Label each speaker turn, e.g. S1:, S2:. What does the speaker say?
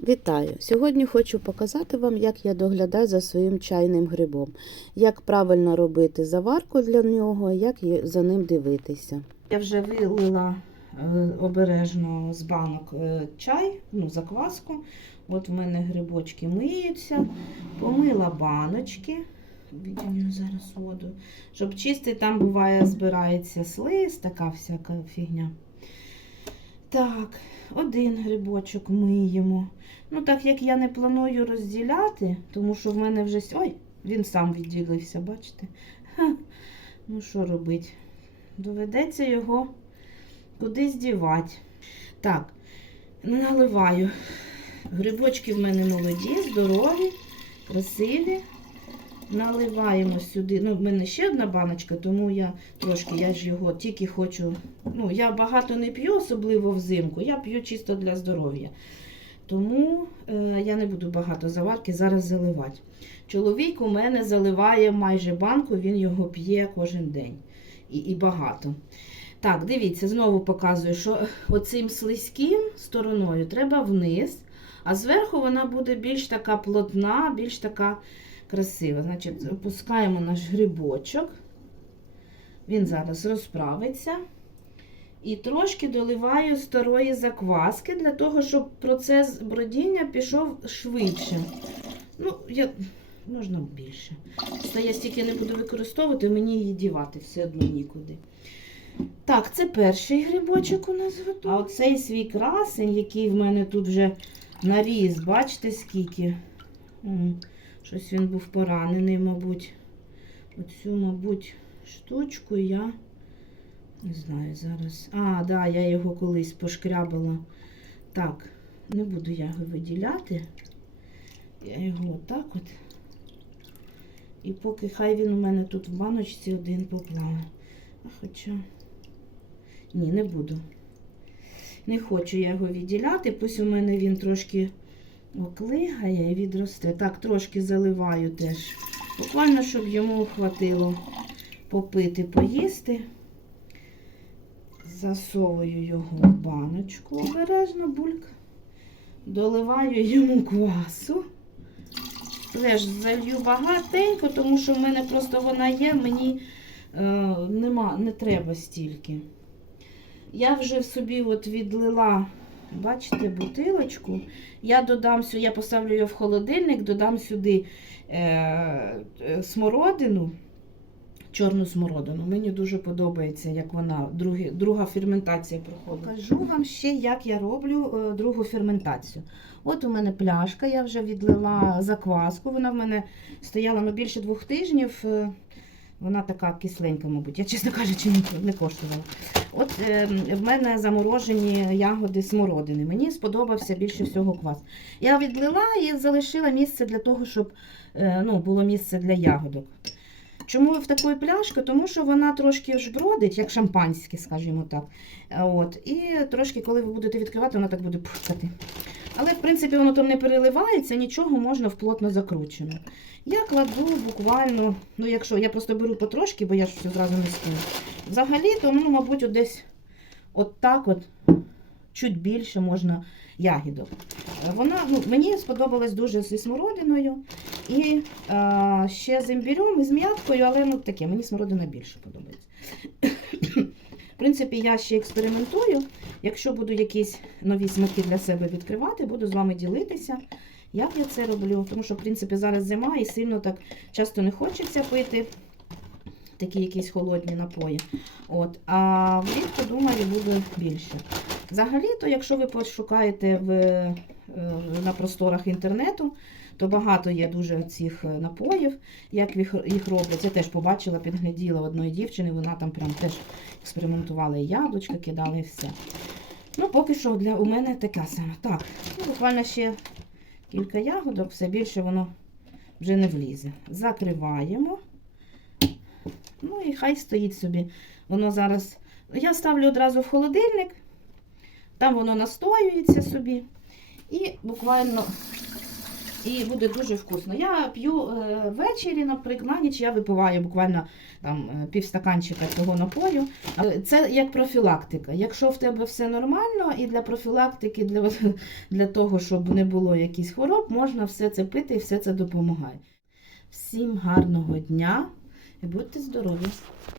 S1: Вітаю! Сьогодні хочу показати вам, як я доглядаю за своїм чайним грибом, як правильно робити заварку для нього, як за ним дивитися. Я вже вилила е, обережно з банок е, чай, ну, закваску. От в мене грибочки миються, помила баночки. Відділю зараз воду. Щоб чистити, там буває, збирається слиз, така всяка фігня. Так, один грибочок миємо. Ну, так як я не планую розділяти, тому що в мене вже. Ой, він сам відділився, бачите? Ха. Ну, що робити? Доведеться його кудись дівати. Так, наливаю. Грибочки в мене молоді, здорові, красиві. Наливаємо сюди. Ну, в мене ще одна баночка, тому я трошки, я ж його тільки хочу. Ну, я багато не п'ю, особливо взимку. Я п'ю чисто для здоров'я. Тому е, я не буду багато заварки зараз заливати. Чоловік у мене заливає майже банку, він його п'є кожен день. І, і багато. Так, дивіться, знову показую, що оцим слизьким стороною треба вниз, а зверху вона буде більш така плотна, більш така красива. Значить, опускаємо наш грибочок. Він зараз розправиться. І трошки доливаю старої закваски для того, щоб процес бродіння пішов швидше. Ну, я... можна більше. Це я стільки не буду використовувати, мені її дівати все одно нікуди. Так, це перший грибочок у нас готовий. А оцей свій красень, який в мене тут вже наріс, бачите скільки? Щось він був поранений, мабуть. Оцю, мабуть, штучку я. Не знаю зараз. А, да, я його колись пошкрябала. Так, не буду я його виділяти. Я його отак от. І поки хай він у мене тут в баночці один поплаває. А хоча. Ні, не буду. Не хочу я його відділяти, пусть у мене він трошки оклигає і відросте. Так, трошки заливаю теж. Буквально, щоб йому хватило попити, поїсти. Засовую його в баночку обережно, бульк. Доливаю йому квасу. Теж залью багатенько, тому що в мене просто вона є, мені е, нема, не треба стільки. Я вже собі от відлила, бачите, бутилочку. Я додам сюди, я поставлю її в холодильник, додам сюди е, е, смородину чорну смородину. Мені дуже подобається, як вона другі, друга ферментація проходить. Покажу вам ще, як я роблю е, другу ферментацію. От у мене пляшка, я вже відлила закваску. Вона в мене стояла ну, більше двох тижнів. е, Вона така кисленька, мабуть. Я, чесно кажучи, не коштувала. От е, в мене заморожені ягоди смородини. Мені сподобався більше всього квас. Я відлила і залишила місце для того, щоб е, ну, було місце для ягодок. Чому в такої пляшки? Тому що вона трошки ж бродить, як шампанське, скажімо так. Е, От. І трошки, коли ви будете відкривати, вона так буде пухкати. Але, в принципі, воно там не переливається, нічого можна в плотно закручено. Я кладу буквально, ну якщо я просто беру потрошки, бо я ж все зразу не стію. Взагалі, то, ну, мабуть, десь от так от, чуть більше можна ягідок. Е, Вона, ну, мені сподобалась дуже зі смородиною. І е, ще з імбірем і з м'яткою, але ну таке, мені смородина більше подобається. В принципі, я ще експериментую. Якщо буду якісь нові смаки для себе відкривати, буду з вами ділитися, як я це роблю. Тому що, в принципі, зараз зима і сильно так часто не хочеться пити такі якісь холодні напої. От. А влітку, думаю, буде більше. Взагалі-то, якщо ви пошукаєте в, е, на просторах інтернету, то багато є дуже цих е, напоїв, як їх, роблять. Я теж побачила, підгляділа одної дівчини, вона там прям теж експериментувала і яблучка, кидала і все. Ну, поки що для у мене така сама. Так, ну, буквально ще кілька ягодок, все більше воно вже не влізе. Закриваємо. Ну і хай стоїть собі. Воно зараз. Я ставлю одразу в холодильник, там воно настоюється собі. І буквально і буде дуже вкусно. Я п'ю е, ввечері, наприклад, на ніч я випиваю буквально там е, півстаканчика цього напою. Е, Це як профілактика. Якщо в тебе все нормально, і для профілактики, для, для того, щоб не було якихось хвороб, можна все це пити і все це допомагає. Всім гарного дня і будьте здорові!